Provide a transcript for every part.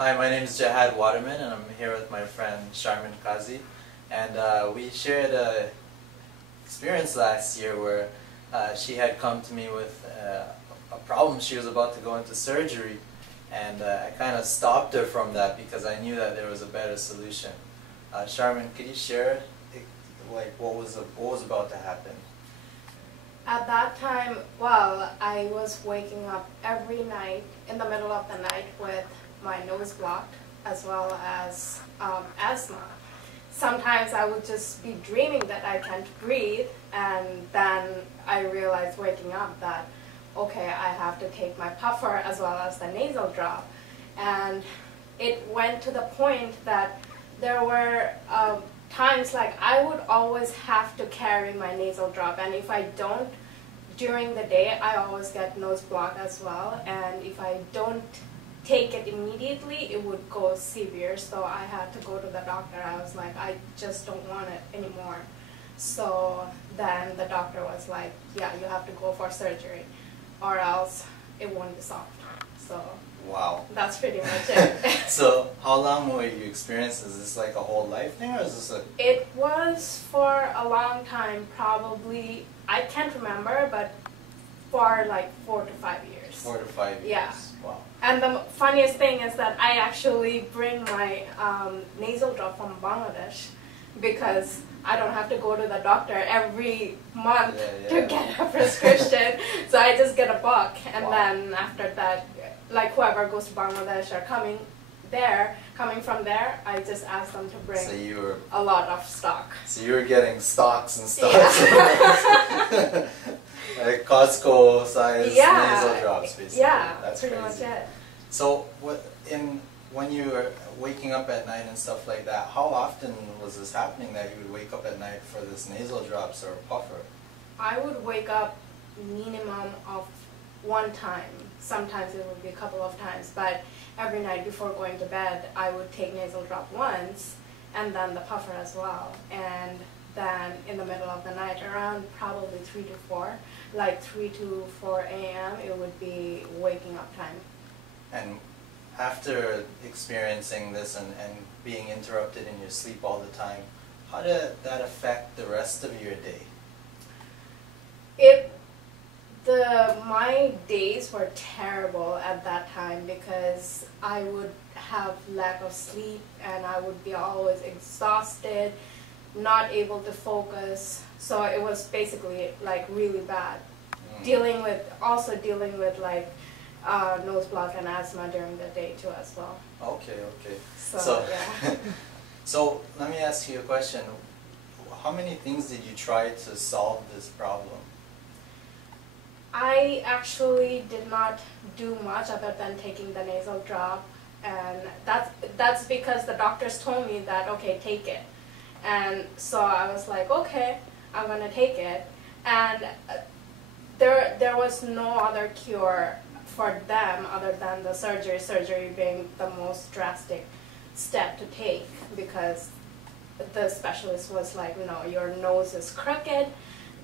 Hi, my name is Jihad Waterman, and I'm here with my friend Sharmin Kazi. And we shared an experience last year where she had come to me with a problem. She was about to go into surgery, and I kind of stopped her from that because I knew that there was a better solution. Sharmin, could you share like what was about to happen? At that time, well, I was waking up every night in the middle of the night with my nose blocked as well as asthma. Sometimes I would just be dreaming that I can't breathe, and then I realized waking up that, okay, I have to take my puffer as well as the nasal drop. And it went to the point that there were times like I would always have to carry my nasal drop, and if I don't during the day, I always get nose block as well, and if I don't take it immediately, it would go severe, so I had to go to the doctor. I was like, I just don't want it anymore. So then the doctor was like, yeah, you have to go for surgery or else it won't be solved. So wow, that's pretty much it. So how long were you experiencing? Is this like a whole life thing, or is this a... It was for a long time, probably, I can't remember, but for like 4 to 5 years. 4 to 5 years. Yeah. Wow. And the funniest thing is that I actually bring my nasal drop from Bangladesh because I don't have to go to the doctor every month to get a prescription. So I just get a buck, and then after that, like whoever goes to Bangladesh or coming from there, I just ask them to bring a lot of stock. So you were getting stocks and stocks. Yeah. Like Costco size nasal drops, basically. Yeah, that's pretty crazy. much it. So when you were waking up at night and stuff like that, how often was this happening that you would wake up at night for this nasal drops or puffer? I would wake up minimum of one time. Sometimes it would be a couple of times, but every night before going to bed, I would take nasal drop once, and then the puffer as well. And then in the middle of the night, around probably 3 to 4, like 3 to 4 a.m., it would be waking up time. And after experiencing this and being interrupted in your sleep all the time, how did that affect the rest of your day? My days were terrible at that time because I would have lack of sleep and I would be always exhausted, not able to focus. So it was basically like really bad. Dealing with like nose block and asthma during the day too as well. Okay. So yeah. So let me ask you a question. How many things did you try to solve this problem? I actually did not do much other than taking the nasal drop, and that's because the doctors told me that, okay, take it. And so I was like, okay, I'm gonna take it. And there was no other cure for them other than the surgery being the most drastic step to take, because the specialist was like, no, your nose is crooked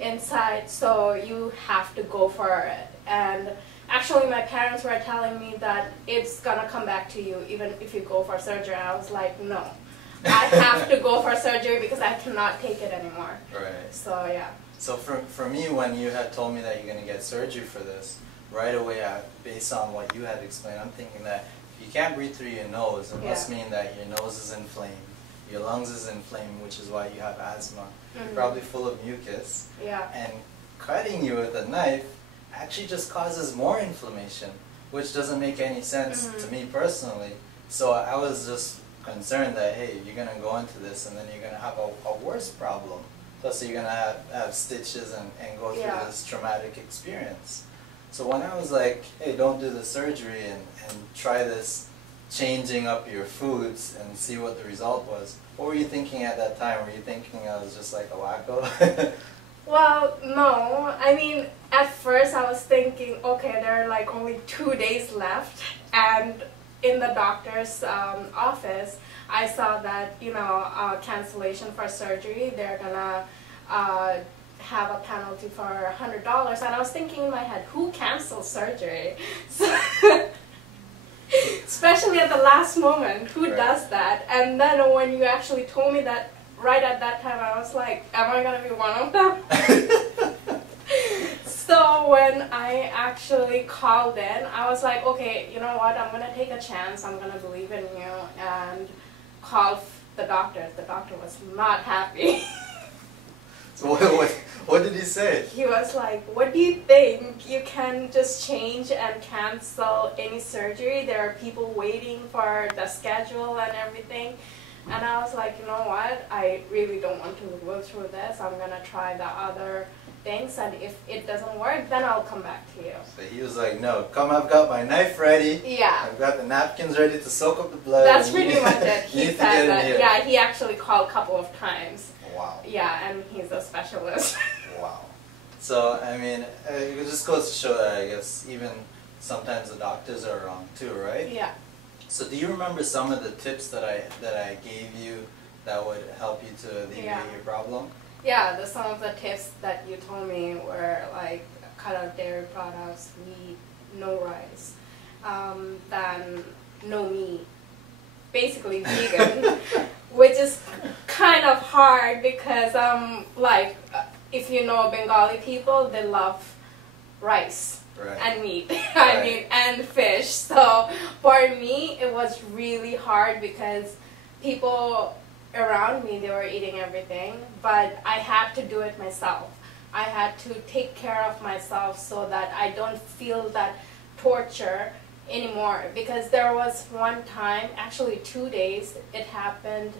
inside, so you have to go for it. And actually my parents were telling me that it's gonna come back to you even if you go for surgery. I was like, no, I have to go for surgery because I cannot take it anymore. Right. So yeah. So for me, when you had told me that you're going to get surgery for this, right away, based on what you had explained, I'm thinking that if you can't breathe through your nose, it must mean that your nose is inflamed, your lungs is inflamed, which is why you have asthma. You're probably full of mucus. Yeah. And cutting you with a knife actually just causes more inflammation, which doesn't make any sense to me personally. So I was just concerned that, hey, you're going to go into this and then you're going to have a worse problem. Plus you're going to have stitches and go through this traumatic experience. So when I was like, hey, don't do the surgery and try this changing up your foods and see what the result was, what were you thinking at that time? Were you thinking I was just like a wacko? Well, no. I mean, at first I was thinking, okay, there are like only 2 days left, and in the doctor's office, I saw that, cancellation for surgery, they're gonna have a penalty for $100, and I was thinking in my head, who cancels surgery? So Especially at the last moment. Who Right. does that? And then when you actually told me that right at that time, I was like, am I going to be one of them? So when I actually called in, I was like, okay, you know what, I'm going to take a chance, I'm going to believe in you, and call the doctor. The doctor was not happy. So what did he say? He was like, what do you think? You can just change and cancel any surgery. There are people waiting for the schedule and everything. And I was like, you know what, I really don't want to go through this. I'm going to try the other things, and if it doesn't work, then I'll come back to you. So he was like, no, come, I've got my knife ready. Yeah. I've got the napkins ready to soak up the blood. That's and you pretty much it. He need to said get in that. here. Yeah, he actually called a couple of times. Wow. Yeah, and he's a specialist. Wow. So, I mean, it just goes to show that I guess even sometimes the doctors are wrong too, right? Yeah. So do you remember some of the tips that I gave you that would help you to alleviate your problem? Yeah, some of the tips that you told me were like cut out dairy products, wheat, no rice, then no meat, basically vegan, which is kind of hard because like if you know Bengali people, they love rice. Right. And meat, Right. I mean, and fish. So for me, it was really hard because people around me, they were eating everything, but I had to do it myself. I had to take care of myself so that I don't feel that torture anymore. Because there was one time, actually 2 days, it happened.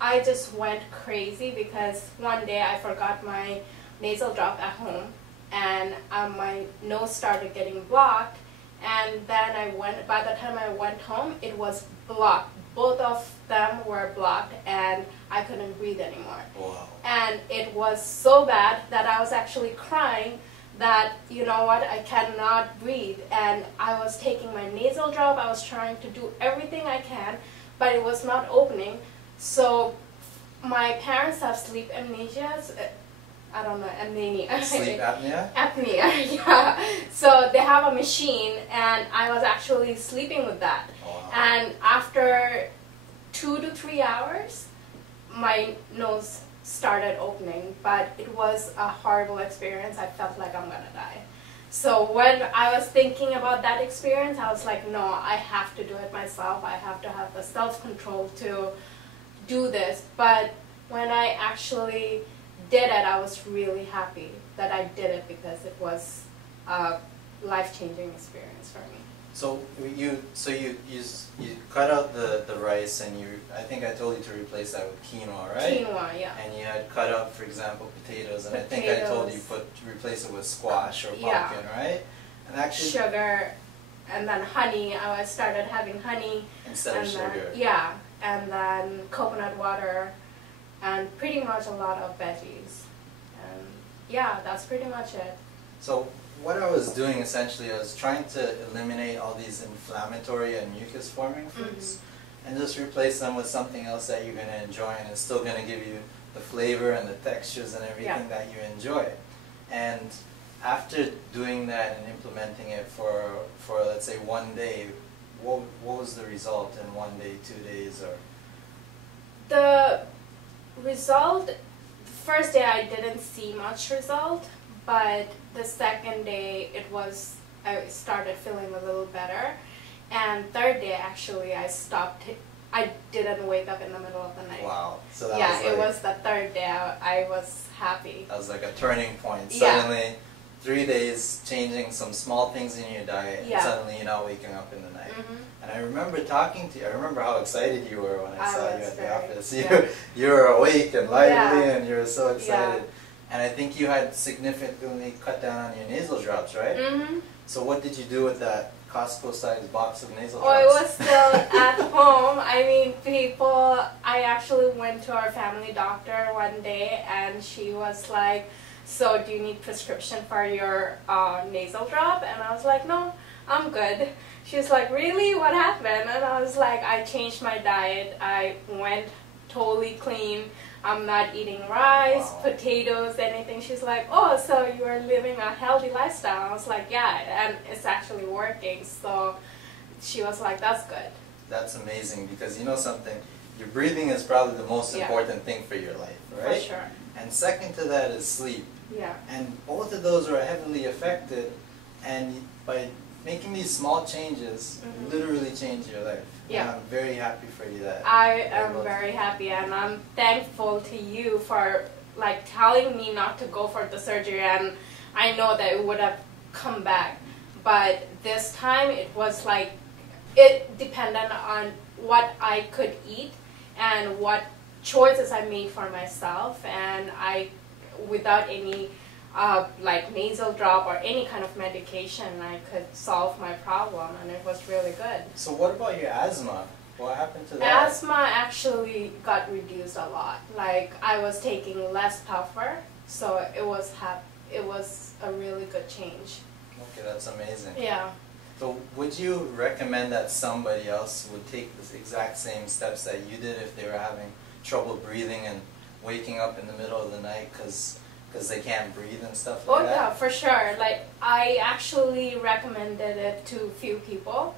I just went crazy because one day I forgot my nasal drop at home, and my nose started getting blocked, and then by the time I went home, it was blocked. Both of them were blocked, and I couldn't breathe anymore. Wow. And it was so bad that I was actually crying that, you know what, I cannot breathe. And I was taking my nasal drop, I was trying to do everything I can, but it was not opening. So my parents have sleep amnesia. I don't know, amnesia. Sleep apnea? Apnea, yeah. So they have a machine, and I was actually sleeping with that. Wow. And after 2 to 3 hours, my nose started opening, but it was a horrible experience. I felt like I'm gonna die. So when I was thinking about that experience, I was like, no, I have to do it myself. I have to have the self-control to do this. But when I actually did it, I was really happy that I did it because it was a life-changing experience for me. So you cut out the rice, and I think I told you to replace that with quinoa, right? Quinoa, yeah. And you had cut out, for example, potatoes, and I think I told you replace it with squash or pumpkin, right? And actually Sugar, and then honey. I started having honey instead of and sugar. yeah, and then coconut water, and pretty much a lot of veggies. And yeah, that's pretty much it. So what I was doing essentially, I was trying to eliminate all these inflammatory and mucus forming foods and just replace them with something else that you're going to enjoy, and it's still going to give you the flavor and the textures and everything that you enjoy. And after doing that and implementing it for let's say 1 day, what was the result in 1 day, 2 days, or? The result, the first day I didn't see much result, but the second day I started feeling a little better, and third day actually I didn't wake up in the middle of the night. Wow. So that yeah, was like, it was the third day I was happy. That was like a turning point. Yeah. Suddenly, 3 days changing some small things in your diet, and Yeah. suddenly you're not waking up in the night. Mhm. And I remember talking to you. I remember how excited you were when I saw you was at the very, office. yeah. You were awake and lively, Yeah. and you were so excited. Yeah. And I think you had significantly cut down on your nasal drops, right? Mm-hmm. So what did you do with that Costco-sized box of nasal Oh, it drops? was still at home. I mean, I actually went to our family doctor one day, and she was like, so do you need prescription for your nasal drop? And I was like, no, I'm good. She was like, really? What happened? And I was like, I changed my diet. I went totally clean. I'm not eating rice, Wow. potatoes, anything. She's like, oh, so you are living a healthy lifestyle. I was like, yeah, and it's actually working. So she was like, that's good. That's amazing, because you know something, your breathing is probably the most important thing for your life, right? For sure. And second to that is sleep. Yeah. And both of those are heavily affected, and by making these small changes, literally change your life. Yeah. And I'm very happy for you that. I am very happy, and I'm thankful to you for like telling me not to go for the surgery, and I know that it would have come back, but this time it was like, it depended on what I could eat and what choices I made for myself, and I, without any like nasal drop or any kind of medication, I could solve my problem, and it was really good. So what about your asthma? What happened to that? Asthma actually got reduced a lot. Like, I was taking less puffer, so it was a really good change. Okay, that's amazing. Yeah. So would you recommend that somebody else would take the exact same steps that you did if they were having trouble breathing and waking up in the middle of the night because they can't breathe and stuff like that? Oh yeah, for sure. Like, I actually recommended it to few people.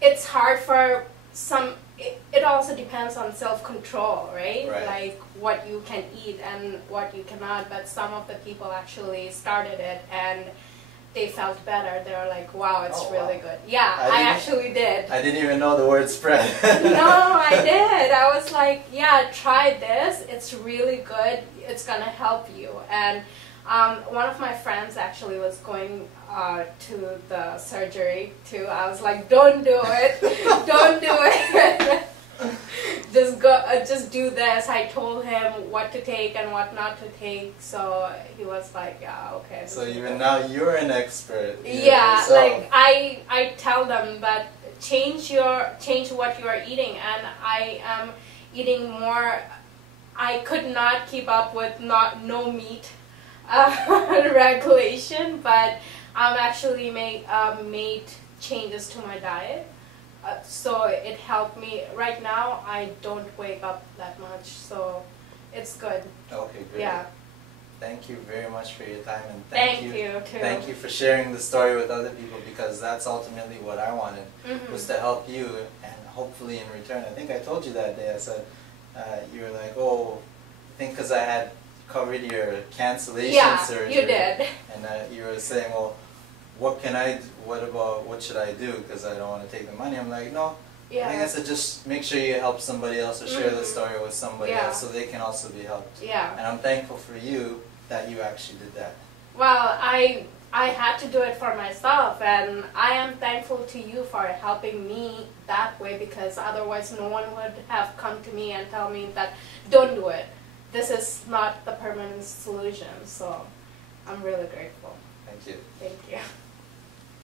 It's hard for some, it also depends on self-control, right? Like what you can eat and what you cannot, but some of the people actually started it and they felt better. They were like, wow, it's really good. Yeah, I actually did. I didn't even know the word spread. No, I did. I was like, yeah, try this. It's really good. It's going to help you. And one of my friends actually was going to the surgery too. I was like, don't do it. Don't do it. Just go. Just do this. I told him what to take and what not to take. So he was like, yeah, okay. So even now you're an expert. Yeah, yourself. like I tell them that change what you are eating, and I am eating more. I could not keep up with no meat regulation, but I'm actually made changes to my diet. So it helped me. Right now, I don't wake up that much, so it's good. Okay, great. Yeah. Thank you very much for your time, and thank you too. Thank you for sharing the story with other people, because that's ultimately what I wanted, was to help you, and hopefully in return, I think I told you that day, I said, you were like, oh, I think because I had covered your cancellation surgery. Yeah, you did. And you were saying, well, what should I do, because I don't want to take the money. I'm like, no. I think I said just make sure you help somebody else or share the story with somebody else so they can also be helped. Yeah. And I'm thankful for you that you actually did that. Well, I had to do it for myself, and I am thankful to you for helping me that way, because otherwise no one would have come to me and tell me that don't do it. This is not the permanent solution, so I'm really grateful. Thank you. Thank you.